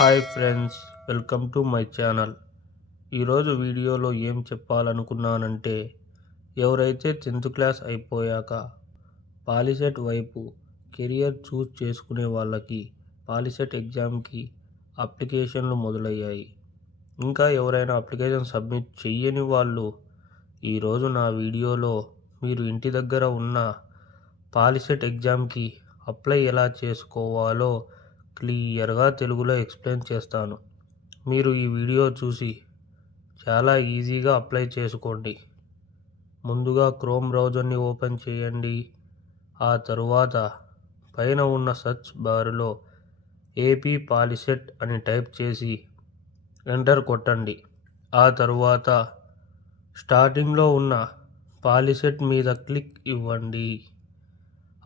Hi friends, welcome to my channel. ఈరోజు వీడియోలో ఏం చెప్పాలనుకున్నానంటే, ఎవరైతే 10th క్లాస్ అయిపోయాక పాలిసెట్ వైపు కెరియర్ చూస్ చేసుకునే వాళ్ళకి పాలిసెట్ ఎగ్జామ్కి అప్లికేషన్లు మొదలయ్యాయి. ఇంకా ఎవరైనా అప్లికేషన్ సబ్మిట్ చెయ్యని వాళ్ళు ఈరోజు నా వీడియోలో మీరు ఇంటి దగ్గర ఉన్న పాలిసెట్ ఎగ్జామ్కి అప్లై ఎలా చేసుకోవాలో క్లియర్గా తెలుగులో ఎక్స్ప్లెయిన్ చేస్తాను. మీరు ఈ వీడియో చూసి చాలా ఈజీగా అప్లై చేసుకోండి. ముందుగా క్రోమ్ బ్రౌజర్ని ఓపెన్ చేయండి. ఆ తరువాత పైన ఉన్న సెర్చ్ బార్లో ఏపీ పాలిసెట్ అని టైప్ చేసి ఎంటర్ కొట్టండి. ఆ తరువాత స్టార్టింగ్లో ఉన్న పాలిసెట్ మీద క్లిక్ ఇవ్వండి.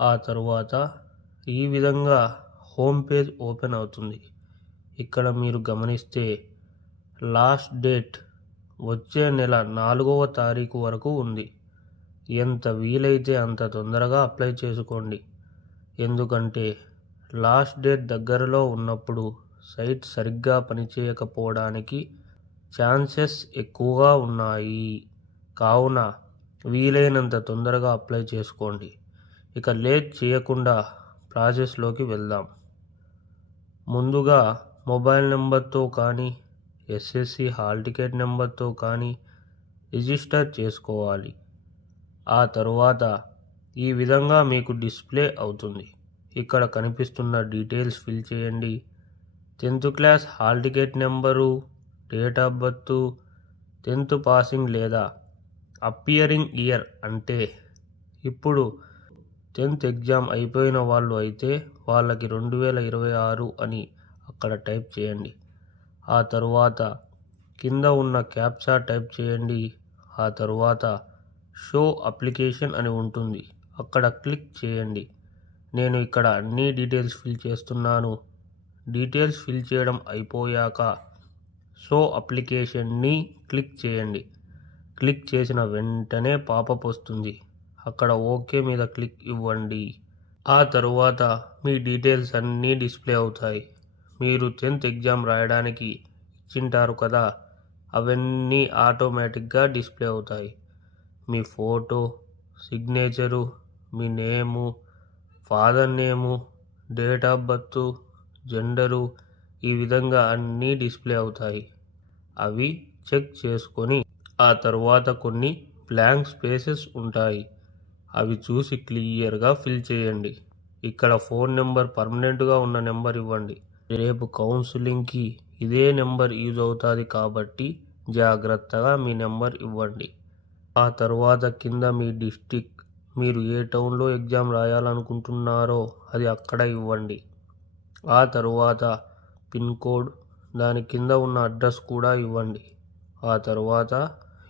ఆ తరువాత ఈ విధంగా హోమ్ పేజ్ ఓపెన్ అవుతుంది. ఇక్కడ మీరు గమనిస్తే లాస్ట్ డేట్ వచ్చే నెల 4వ తారీఖు వరకు ఉంది. ఎంత వీలైతే అంత తొందరగా అప్లై చేసుకోండి. ఎందుకంటే లాస్ట్ డేట్ దగ్గరలో ఉన్నప్పుడు సైట్ సరిగ్గా పనిచేయకపోవడానికి ఛాన్సెస్ ఎక్కువగా ఉన్నాయి. కావున వీలైనంత తొందరగా అప్లై చేసుకోండి. ఇక లేట్ చేయకుండా ప్రాసెస్లోకి వెళ్దాం. ముందుగా మొబైల్ నెంబర్తో కానీ ఎస్ఎస్సి హాల్ టికెట్ నెంబర్తో కానీ రిజిస్టర్ చేసుకోవాలి. ఆ తరువాత ఈ విధంగా మీకు డిస్ప్లే అవుతుంది. ఇక్కడ కనిపిస్తున్న డీటెయిల్స్ ఫిల్ చేయండి. 10th class hall ticket number, date of birth, 10th passing లేదా అపియరింగ్ ఇయర్ అంటే ఇప్పుడు 10th ఎగ్జామ్ అయిపోయిన వాళ్ళు అయితే వాళ్ళకి 2026 అని అక్కడ టైప్ చేయండి. ఆ తరువాత కింద ఉన్న క్యాప్చా టైప్ చేయండి. ఆ తరువాత షో అప్లికేషన్ అని ఉంటుంది, అక్కడ క్లిక్ చేయండి. నేను ఇక్కడ అన్ని డీటెయిల్స్ ఫిల్ చేస్తున్నాను. డీటెయిల్స్ ఫిల్ చేయడం అయిపోయాక షో అప్లికేషన్ని క్లిక్ చేయండి. క్లిక్ చేసిన వెంటనే పాపప్ వస్తుంది. అక్కడ ఓకే మీద క్లిక్ ఇవ్వండి. ఆ తరువాత మీ డీటెయిల్స్ అన్నీ డిస్ప్లే అవుతాయి. మీరు 10th ఎగ్జామ్ రాయడానికి ఇచ్చింటారు కదా, అవన్నీ ఆటోమేటిక్గా డిస్ప్లే అవుతాయి. మీ ఫోటో, సిగ్నేచరు, మీ name, father name, date of birth, gender, ఈ విధంగా అన్నీ డిస్ప్లే అవుతాయి. అవి చెక్ చేసుకొని ఆ తరువాత కొన్ని బ్లాంక్ స్పేసెస్ ఉంటాయి. అవి చూసి క్లియర్గా ఫిల్ చేయండి. ఇక్కడ ఫోన్ నెంబర్ పర్మనెంట్గా ఉన్న నెంబర్ ఇవ్వండి. రేపు కౌన్సిలింగ్కి ఇదే నెంబర్ యూజ్ అవుతుంది కాబట్టి జాగ్రత్తగా మీ నెంబర్ ఇవ్వండి. ఆ తరువాత కింద మీ డిస్టిక్, మీరు ఏ టౌన్లో ఎగ్జామ్ రాయాలనుకుంటున్నారో అది అక్కడ ఇవ్వండి. ఆ తరువాత పిన్ కోడ్, దాని కింద ఉన్న అడ్రస్ కూడా ఇవ్వండి. ఆ తరువాత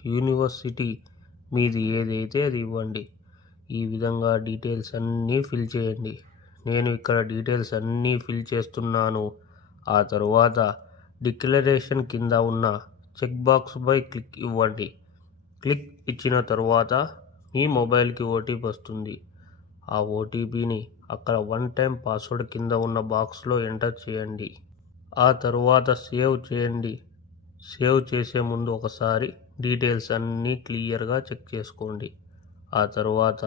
యూనివర్సిటీ మీది ఏదైతే అది ఇవ్వండి. ఈ విధంగా డీటెయిల్స్ అన్నీ ఫిల్ చేయండి. నేను ఇక్కడ డీటెయిల్స్ అన్నీ ఫిల్ చేస్తున్నాను. ఆ తరువాత డిక్లరేషన్ కింద ఉన్న చెక్ బాక్స్పై క్లిక్ ఇవ్వండి. క్లిక్ ఇచ్చిన తరువాత మీ మొబైల్కి ఓటీపీ వస్తుంది. ఆ ఓటీపీని అక్కడ 1 టైం పాస్వర్డ్ కింద ఉన్న బాక్స్లో ఎంటర్ చేయండి. ఆ తరువాత సేవ్ చేయండి. సేవ్ చేసే ముందు ఒకసారి డీటెయిల్స్ అన్నీ క్లియర్గా చెక్ చేసుకోండి. ఆ తరువాత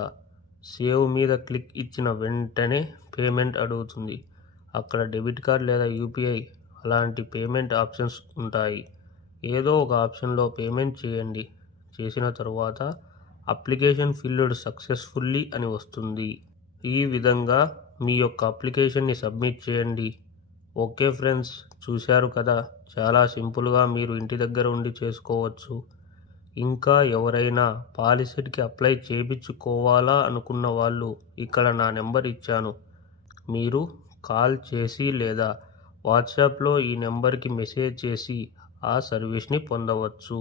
సేవ్ మీద క్లిక్ ఇచ్చిన వెంటనే పేమెంట్ అడుగుతుంది. అక్కడ డెబిట్ కార్డ్ లేదా యూపీఐ అలాంటి పేమెంట్ ఆప్షన్స్ ఉంటాయి. ఏదో ఒక ఆప్షన్లో పేమెంట్ చేయండి. చేసిన తరువాత అప్లికేషన్ ఫిల్డ్ సక్సెస్ఫుల్లీ అని వస్తుంది. ఈ విధంగా మీ యొక్క అప్లికేషన్ని సబ్మిట్ చేయండి. ఓకే ఫ్రెండ్స్, చూశారు కదా, చాలా సింపుల్గా మీరు ఇంటి దగ్గర ఉండి చేసుకోవచ్చు. ఇంకా ఎవరైనా పాలిసెట్కి అప్లై చేయించుకోవాలా అనుకున్న వాళ్ళు ఇక్కడ నా నెంబర్ ఇచ్చాను. మీరు కాల్ చేసి లేదా వాట్సాప్లో ఈ నెంబర్కి మెసేజ్ చేసి ఆ సర్వీస్ని పొందవచ్చు.